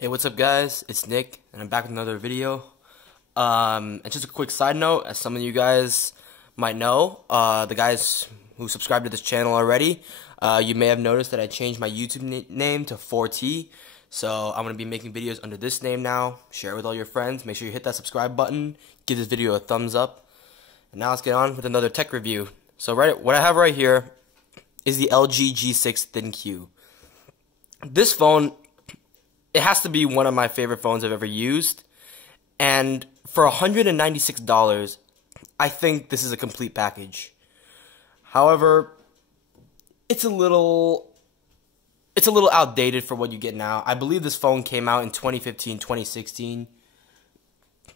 Hey, what's up guys? It's Nick and I'm back with another video. And just a quick side note, as some of you guys might know, the guys who subscribe to this channel already, you may have noticed that I changed my YouTube name to 4T. So I'm going to be making videos under this name now. Share it with all your friends. Make sure you hit that subscribe button. Give this video a thumbs up. And now let's get on with another tech review. So what I have right here is the LG G6 ThinQ. This phone, it has to be one of my favorite phones I've ever used, and for $196, I think this is a complete package. However, it's a little outdated for what you get now. I believe this phone came out in 2015, 2016.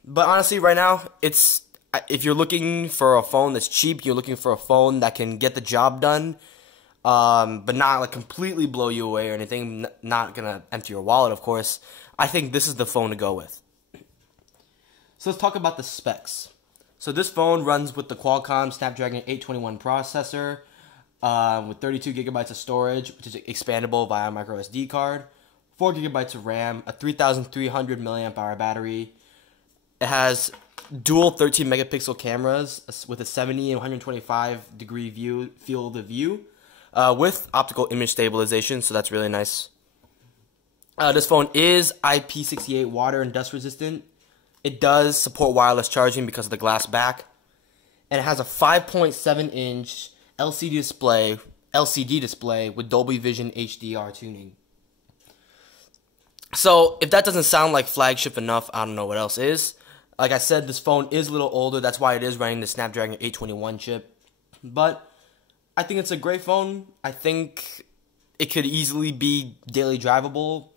But honestly, right now, if you're looking for a phone that's cheap, you're looking for a phone that can get the job done, but not like completely blow you away or anything, not gonna empty your wallet, of course, I think this is the phone to go with. So let's talk about the specs. So this phone runs with the Qualcomm Snapdragon 821 processor, with 32 gigabytes of storage, which is expandable via micro SD card, 4 gigabytes of RAM, a 3,300 milliamp hour battery. It has dual 13 megapixel cameras with a 70 and 125 degree field of view, with optical image stabilization, so that's really nice. This phone is IP68 water and dust resistant. It does support wireless charging because of the glass back, and it has a 5.7 inch LCD display with Dolby Vision HDR tuning. So if that doesn't sound like flagship enough, I don't know what else is. Like I said, this phone is a little older. That's why it is running the Snapdragon 821 chip. But I think it's a great phone. I think it could easily be daily drivable.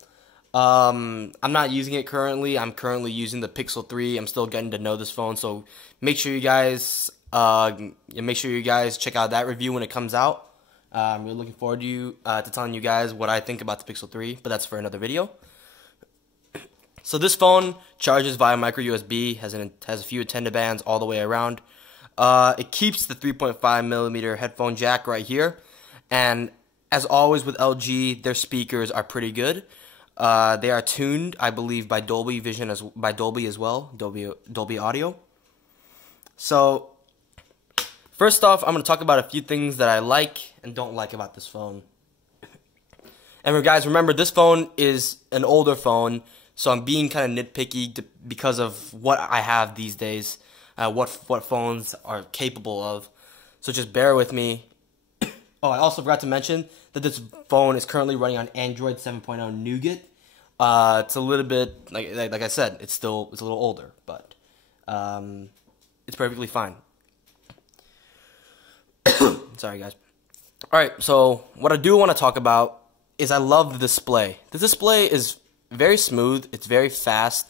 I'm not using it currently. I'm currently using the Pixel 3. I'm still getting to know this phone, so make sure you guys check out that review when it comes out. I'm really looking forward to telling you guys what I think about the Pixel 3, but that's for another video. So this phone charges via micro USB, has a few antenna bands all the way around. It keeps the 3.5mm headphone jack right here, and as always with LG, their speakers are pretty good. They are tuned, I believe, by Dolby Vision by Dolby as well, Dolby Audio. So first off, I'm going to talk about a few things that I like and don't like about this phone. And guys, remember, this phone is an older phone, so I'm being kind of nitpicky because of what I have these days, what phones are capable of. So just bear with me. Oh, I also forgot to mention that this phone is currently running on Android 7.0 Nougat. It's a little bit, like I said, it's a little older, but it's perfectly fine. Sorry, guys. Alright, so what I do want to talk about is I love the display. The display is very smooth. It's very fast,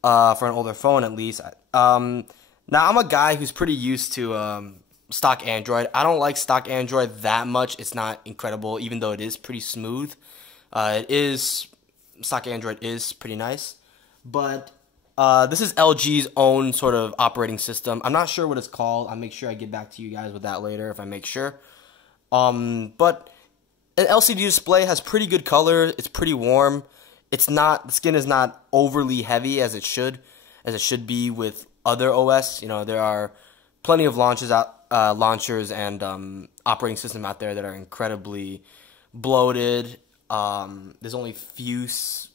for an older phone at least. Now, I'm a guy who's pretty used to stock Android. I don't like stock Android that much. It's not incredible, even though it is pretty smooth. Stock Android is pretty nice, but this is LG's own sort of operating system. I'm not sure what it's called. I'll make sure I get back to you guys with that later if I make sure. But an LCD display has pretty good color. It's pretty warm. The skin is not overly heavy as it should be with other OS. You know, there are plenty of launchers and operating systems out there that are incredibly bloated. There's only few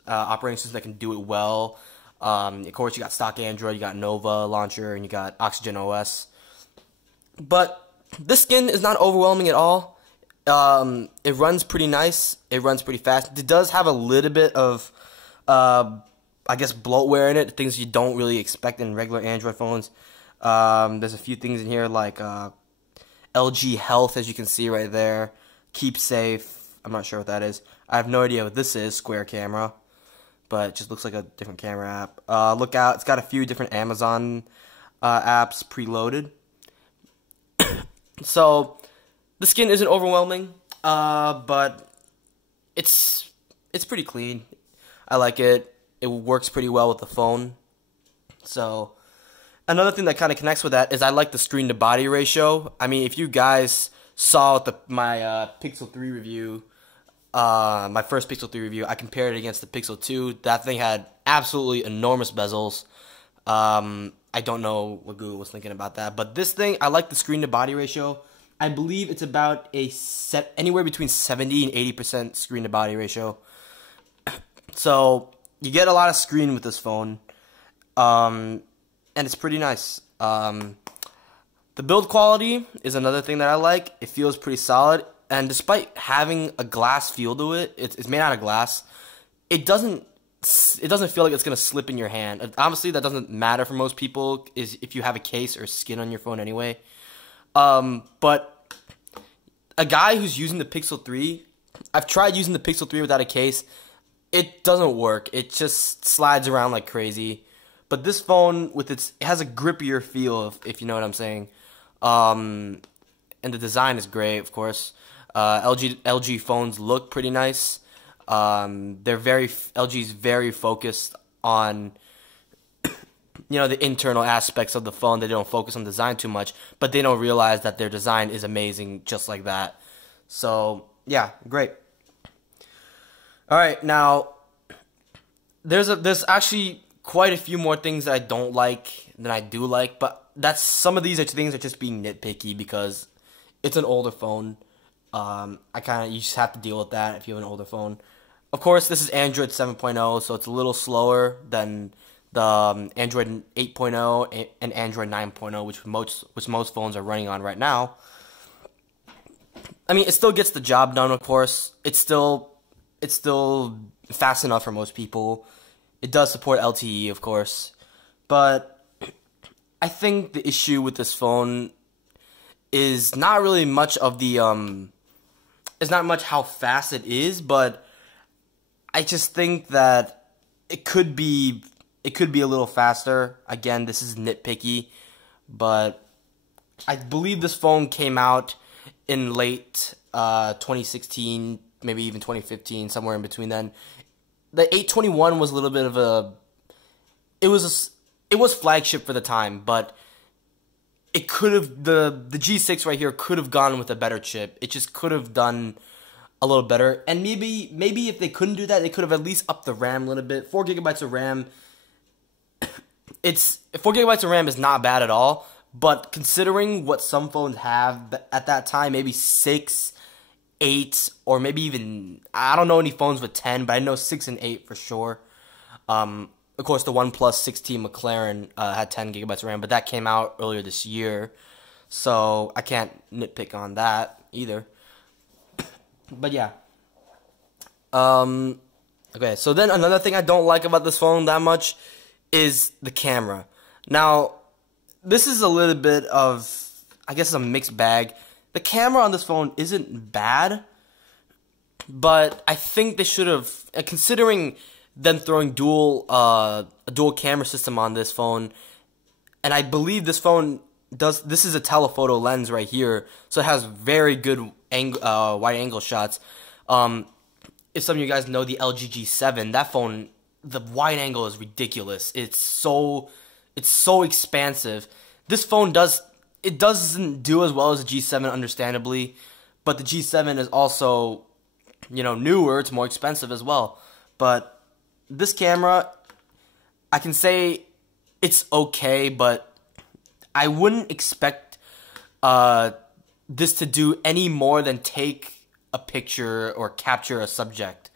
operating systems that can do it well. Of course, you got stock Android, you got Nova launcher, and you got Oxygen OS. But this skin is not overwhelming at all. It runs pretty nice. It runs pretty fast. It does have a little bit of, I guess, bloatware in it, things you don't really expect in regular Android phones. There's a few things in here like LG Health, as you can see right there. Keep Safe. I'm not sure what that is. I have no idea what this is, Square Camera, but it just looks like a different camera app. Look out, it's got a few different Amazon apps preloaded. So the skin isn't overwhelming, but it's pretty clean. I like it. It works pretty well with the phone. So another thing that kind of connects with that is I like the screen to body ratio. I mean, if you guys saw my Pixel 3 review, my first Pixel 3 review, I compared it against the Pixel 2. That thing had absolutely enormous bezels. I don't know what Google was thinking about that, but this thing, I like the screen to body ratio. I believe it's about anywhere between 70 and 80% screen to body ratio. So you get a lot of screen with this phone, and it's pretty nice. The build quality is another thing that I like. It feels pretty solid, and despite having a glass feel to it, it's made out of glass. It doesn't feel like it's gonna slip in your hand. Obviously, that doesn't matter for most people, is if you have a case or skin on your phone anyway. But a guy who's using the Pixel 3, I've tried using the Pixel 3 without a case. It doesn't work. It just slides around like crazy. But this phone, it has a grippier feel, if you know what I'm saying. And the design is great, of course. LG phones look pretty nice. LG's very focused on, the internal aspects of the phone. They don't focus on design too much, but they don't realize that their design is amazing just like that. So, yeah, great. All right, now there's actually quite a few more things that I don't like than I do like, but some of these things are just being nitpicky because it's an older phone. You just have to deal with that if you have an older phone. Of course, this is Android 7.0, so it's a little slower than the Android 8.0 and Android 9.0, which most phones are running on right now. I mean, it still gets the job done, of course. It's still fast enough for most people. It does support LTE, of course. But I think the issue with this phone is not really much of it's not much how fast it is, but I just think that it could be a little faster. Again, this is nitpicky, but I believe this phone came out in late 2016, maybe even 2015, somewhere in between then. The 821 was a little bit of it was flagship for the time, but it could have, the G6 right here could have gone with a better chip. It just could have done a little better, and maybe if they couldn't do that, they could have at least upped the RAM a little bit. 4 gigabytes of RAM. 4 gigabytes of RAM is not bad at all, but considering what some phones have at that time, maybe 6, 8, or maybe even, I don't know any phones with 10, but I know 6 and 8 for sure. Of course, the OnePlus 6T McLaren had 10 gigabytes of RAM, but that came out earlier this year, so I can't nitpick on that either. But yeah. Okay, so then another thing I don't like about this phone that much is the camera. Now, this is a little bit of, I guess, a mixed bag. The camera on this phone isn't bad, but I think they should have, considering them throwing a dual camera system on this phone, and I believe this phone this is a telephoto lens right here, so it has very good wide angle shots. If some of you guys know the LG G7, that phone, the wide angle is ridiculous. It's so expansive. This phone doesn't do as well as the G7, understandably, but the G7 is also, newer. It's more expensive as well. But this camera, I can say it's okay, but I wouldn't expect this to do any more than take a picture or capture a subject.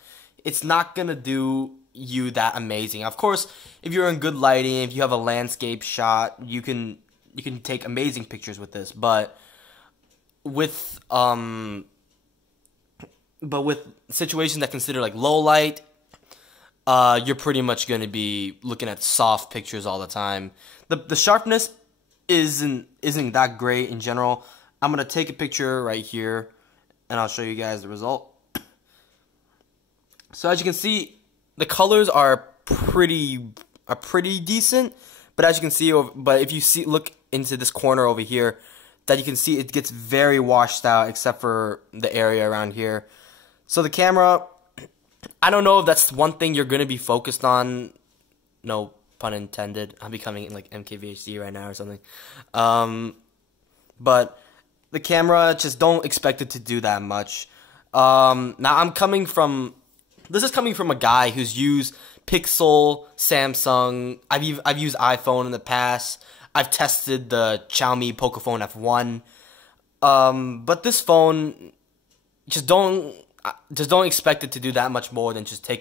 It's not gonna do you that amazing. Of course, if you're in good lighting, if you have a landscape shot, you can take amazing pictures with this. But with situations that consider like low light, you're pretty much gonna be looking at soft pictures all the time. The sharpness isn't that great in general. I'm gonna take a picture right here, and I'll show you guys the result. So as you can see, the colors are pretty decent, but as you can see, if you look into this corner over here, that you can see it gets very washed out, except for the area around here. So the camera, I don't know if that's one thing you're gonna be focused on. No pun intended. I'm becoming like MKVHD right now or something. But the camera, just don't expect it to do that much. Now this is coming from a guy who's used Pixel, Samsung. I've used iPhone in the past. I've tested the Xiaomi Pocophone F1. But this phone, just don't expect it to do that much more than just take